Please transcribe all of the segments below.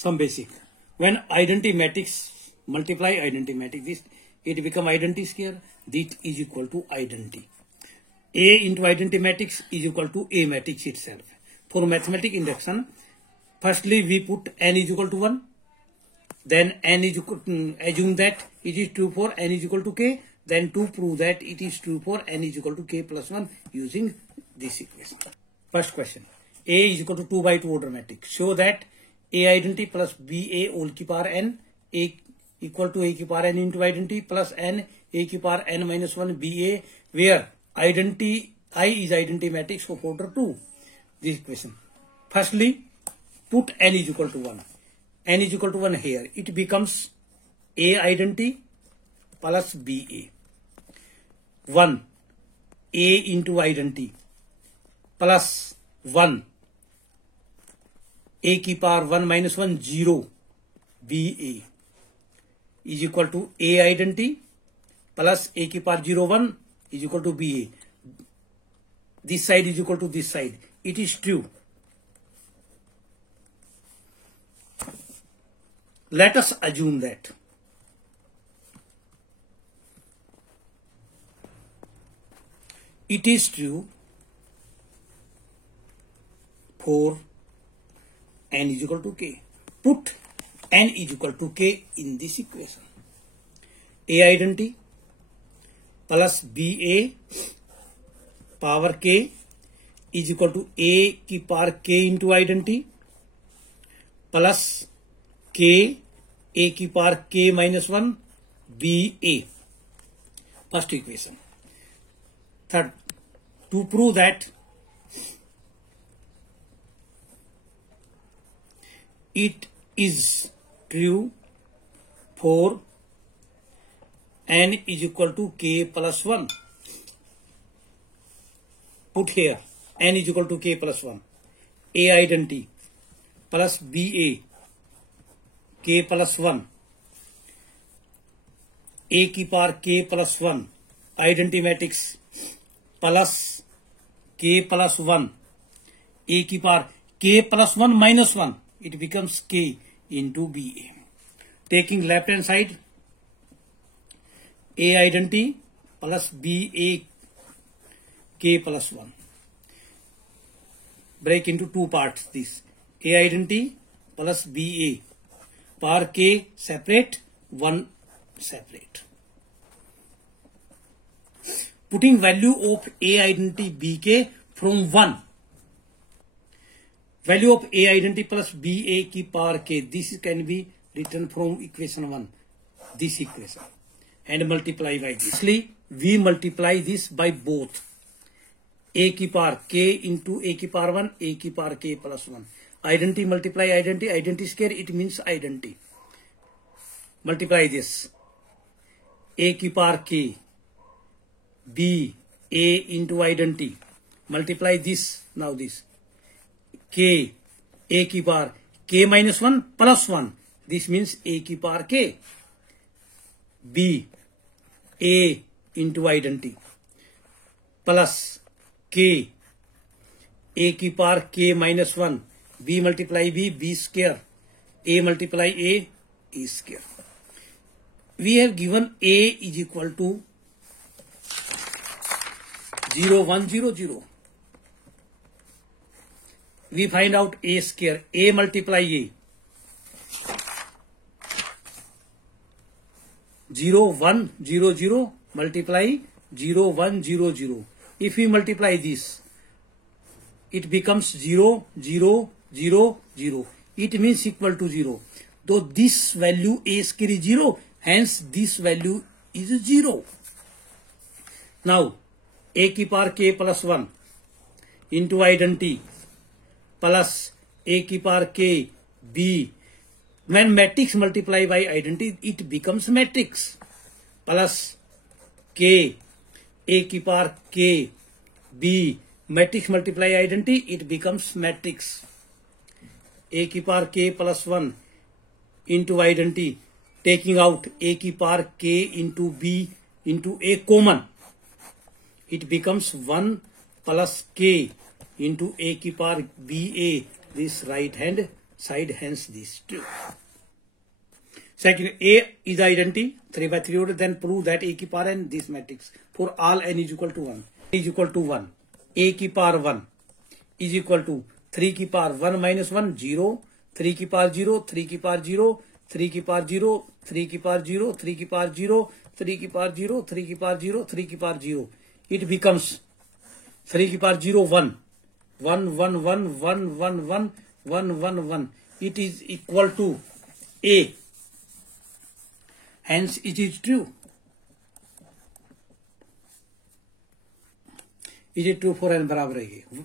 some basic. When identity matrix multiply identity matrix, this it become identity square. This is equal to identity. A into identity matrix is equal to A matrix itself. For mathematical induction, firstly we put n is equal to 1. Then n is equal to, assume that it is true for n is equal to k. Then to prove that it is true for n is equal to k plus 1 using this equation. First question. A is equal to 2 by 2 order matrix. Show that A identity plus BA whole की power n, A equal to A की power n into identity plus n, A की power n minus 1 BA, where identity I is identity matrix of order 2. This equation. Firstly, put n is equal to 1. N is equal to 1 here. It becomes A identity plus BA. 1 A into identity plus 1 A की power 1 minus 1 0 BA is equal to A identity plus A की power 0 1 is equal to BA. This side is equal to this side. It is true. Let us assume that it is true for n is equal to k. Put n is equal to k in this equation. A identity plus BA power k is equal to A की power k into identity plus k A की power k minus 1 BA. First equation. Third, to prove that it is true for n is equal to k plus 1. Put here n is equal to k plus 1. A identity plus BA k plus 1. A की power k plus 1 identity matrix plus k plus 1. A की power k plus 1 minus 1. It becomes k into BA. Taking left hand side, A identity plus BA k plus 1. Break into two parts this. A identity plus BA. Power k separate, 1 separate. Putting value of A identity BK from 1. Value of A identity plus BA की power k. This can be written from equation 1. This equation. And multiply by this. Actually, we multiply this by both. A की power k into A की power 1, A की power k plus 1. Identity multiply identity, identity square, it means identity. Multiply this. A की power k, B, A into identity. Multiply this, now this. K, A की power k minus 1 plus 1. This means A की power k. B, A into identity. Plus k, A की power k minus 1. B multiply B, B square. A multiply A, A square. We have given A is equal to 0, 1, 0, 0. We find out A square. A multiply A. 0, 1, 0, 0 multiply 0, 1, 0, 0. If we multiply this, it becomes 0, 0, 0, 0. It means equal to 0. Though this value A square is 0, hence this value is 0. Now, A की power k plus 1 into identity plus A की power k B. When matrix multiply by identity, it becomes matrix. Plus k, A की power k B. Matrix multiply identity, it becomes matrix. A की power k plus 1 into identity. Taking out A की power k into B into A common. It becomes 1 plus k into A की power BA, this right hand side, hence this true. Second, A is identity 3 by 3 order, then prove that A ki power n this matrix for all n is equal to 1 is equal to 1. A ki power 1 is equal to 3 ki power 1 minus 1 0, 3 ki power 0, 3 ki power 0, 3 ki power 0, 3 ki power 0, 3 ki power 0, 3 ki power 0, 3 ki power 0, 3 ki power 0. It becomes 3 ki power 0 1 1 1 1 1 1 1 1 1 1. It is equal to A. Hence it is true. Is it true for n बराबर है?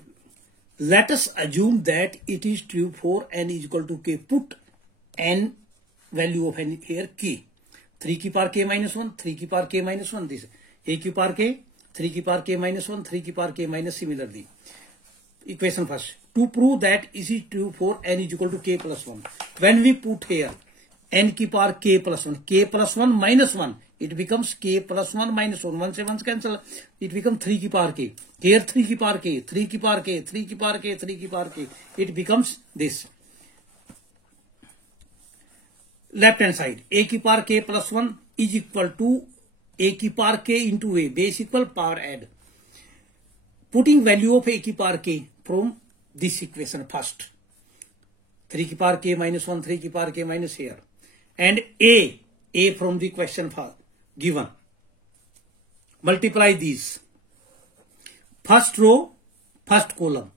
Let us assume that it is true for n is equal to k. Put n value of n here k. 3 की power k minus 1, 3 की power k minus 1. This a की power k, 3 की power k minus 1, 3 की power k minus similarly. Equation first. To prove that is it true for n is equal to k plus 1. When we put here n की power k plus 1, k plus 1 minus 1, it becomes k plus 1 minus 1. 1 से 1 cancel. It becomes 3 की power k. Here 3 की power k, 3 की power k, 3 की power k, 3 की power k. It becomes this. Left hand side, a की power k plus 1 is equal to a की power k into a. Base equal power add. Putting value of a की power k from this equation first. 3 की power k minus 1, 3 की power k minus here. And a from the question given. Multiply these. First row, first column.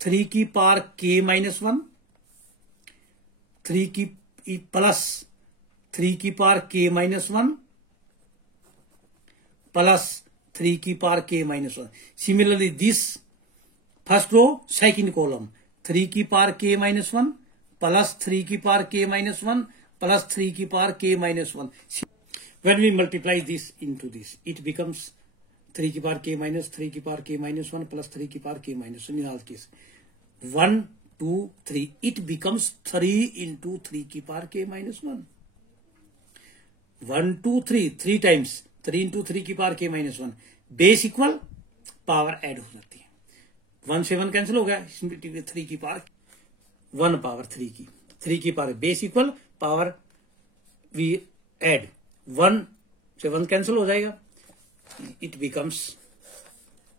3 की power k minus 1, 3 की plus 3 की power k minus 1 plus 3 की power k minus 1. Similarly, this first row, second column. 3 की power k minus 1 plus 3 की power k minus 1 plus 3 की power k minus 1. When we multiply this into this, it becomes 3 की power k minus 3 की power k minus 1 plus 3 की power k minus 1 in all cases. 1, 2, 3. It becomes 3 into 3 की power k minus 1. 1, 2, 3. 3 times. 3 into 3 की power k minus 1. Base equal power add हो जाती है. 1 से 1 cancel हो गया. 3 की पावर 1 पावर 3 की. 3 की power base equal power we add. 1 से 1 कैंसिल हो जाएगा. इट बिकम्स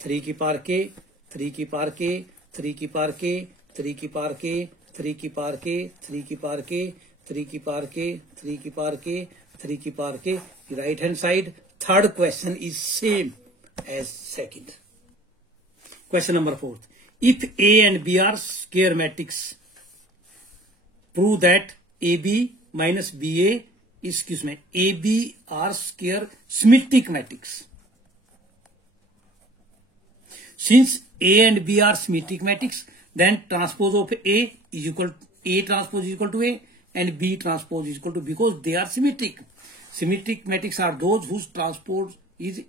3 की पावर k, 3 की पावर k, 3 की पावर k, 3 की पावर k, 3 की पावर k, 3 की पावर k, 3 की पावर k, 3 की पावर k, 3 की power k. Right hand side, third question is same as second. Question number 4. If A and B are square matrix, prove that AB minus BA is, AB are square symmetric matrix. Since A and B are symmetric matrix, then transpose of A is equal, A transpose is equal to A and B transpose is equal to, because they are symmetric. Symmetric matrix are those whose transpose is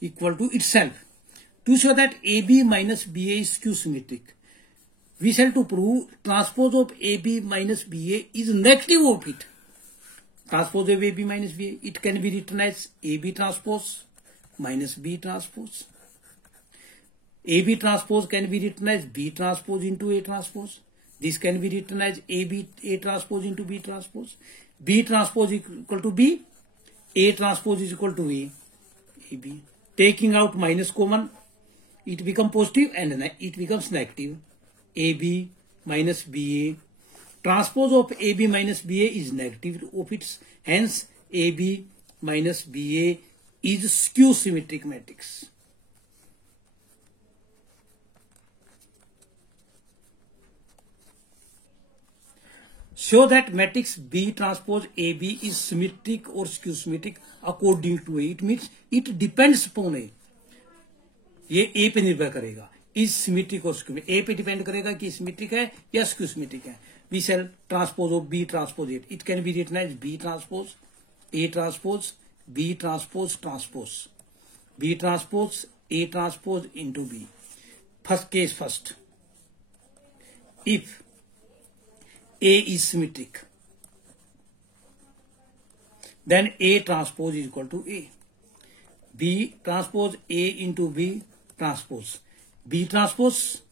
equal to itself. To show that AB minus BA is skew symmetric, we shall to prove transpose of AB minus BA is negative of it. Transpose of AB minus BA, it can be written as AB transpose minus B transpose. AB transpose can be written as B transpose into A transpose. This can be written as A transpose into B transpose. B transpose is equal to B. A transpose is equal to A. AB. Taking out minus common, it becomes positive and it becomes negative. AB minus BA. Transpose of AB minus BA is negative of its. Hence, AB minus BA is skew symmetric matrix. Show that matrix B transpose AB is symmetric or skew symmetric according to A. It means it depends upon A. ये A पे निर्भर करेगा. Is symmetric or skew. A पे depend करेगा कि symmetric है या skew symmetric है. We shall transpose of B transpose A. It can be written as B transpose, A transpose, B transpose, transpose. B transpose, A transpose into B. First case first. If A is symmetric, then A transpose is equal to A. B transpose A into B transpose. B transpose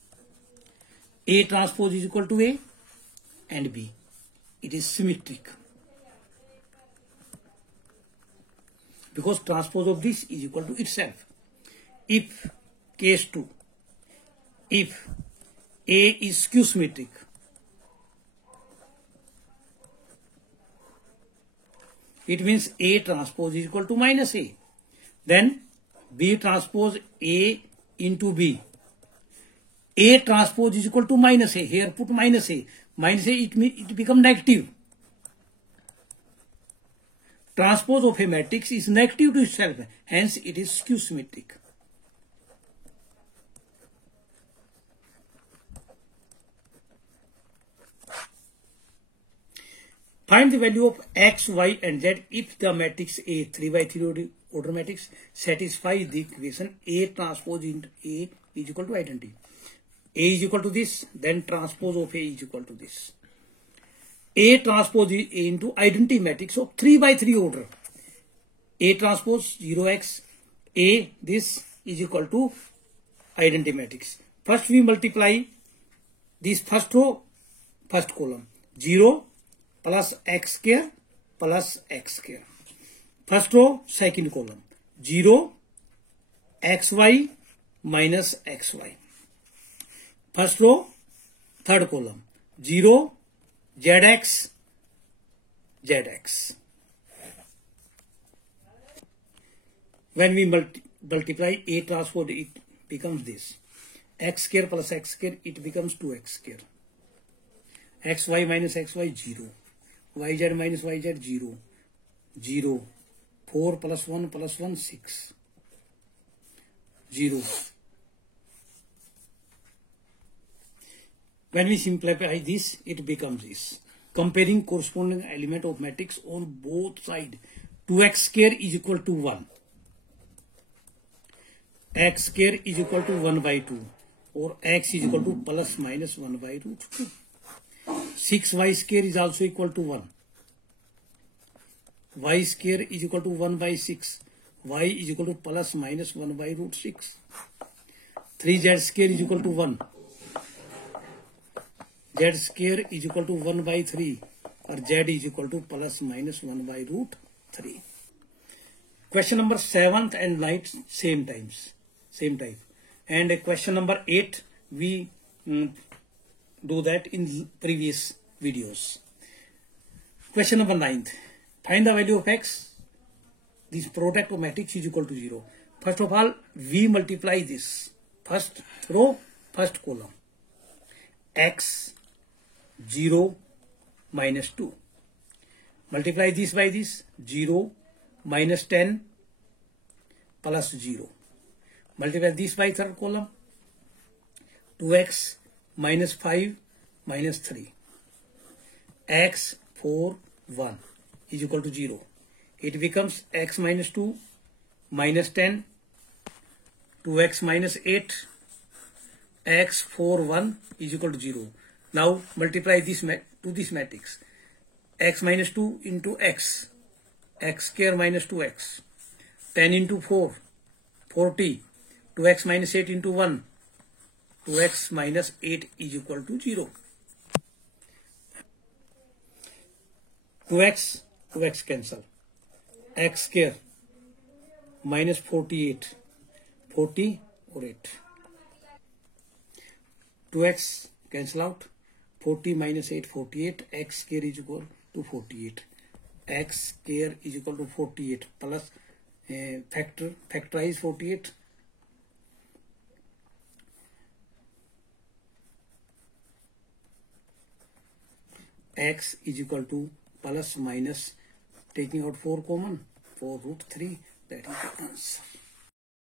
A transpose is equal to A, and B. It is symmetric. Because transpose of this is equal to itself. If case 2, if A is skew symmetric, it means A transpose is equal to minus A. Then B transpose A into B. A transpose is equal to minus A. Here put minus A. Minus A, it become negative. Transpose of a matrix is negative to itself. Hence, it is skew symmetric. Find the value of x, y and z if the matrix A 3 by 3 order matrix satisfies the equation A transpose into A is equal to identity. A is equal to this, then transpose of A is equal to this. A transpose is into identity matrix of 3 by 3 order. A transpose 0x, A this is equal to identity matrix. First we multiply this first row, first column. 0 plus x square plus x square. First row, second column. 0 xy minus xy. First row, third column. 0 zx zx. When we multiply A transpose, it becomes this. X square plus x square, it becomes 2x square. Xy minus xy 0. Yz minus yz 0. 0. 4 plus 1 6. 0. When we simplify this, it becomes this. Comparing corresponding element of matrix on both sides. 2x square is equal to 1. X square is equal to 1 by 2. Or x is equal to plus minus 1 by root 2. 6y square is also equal to 1. Y square is equal to 1 by 6. Y is equal to plus minus 1 by root 6. 3z square is equal to 1. Z square is equal to 1 by 3. Or z is equal to plus minus 1 by root 3. Question number 7th and 9th same type. And question number 8 we do that in previous videos. Question number 9th. Find the value of x. This product of matrix is equal to 0. First of all, we multiply this. First row, first column. X 0 minus 2. Multiply this by this. 0 minus 10 plus 0. Multiply this by third column. 2x minus 5 minus 3. X 4 1 is equal to 0. It becomes x minus 2 minus 10. 2x minus 8. X 4 1 is equal to 0. Now multiply this to this matrix. X minus 2 into x. X square minus 2x. 10 into 4. 40. 2x minus 8 into 1. 2x minus 8 is equal to 0. 2x cancel. X square minus 48. 40 or 8. 2x cancel out. 40 minus 8, 48. X square is equal to 48. X square is equal to 48 plus factorize 48. X is equal to plus minus taking out 4 common 4 root 3. That is the answer.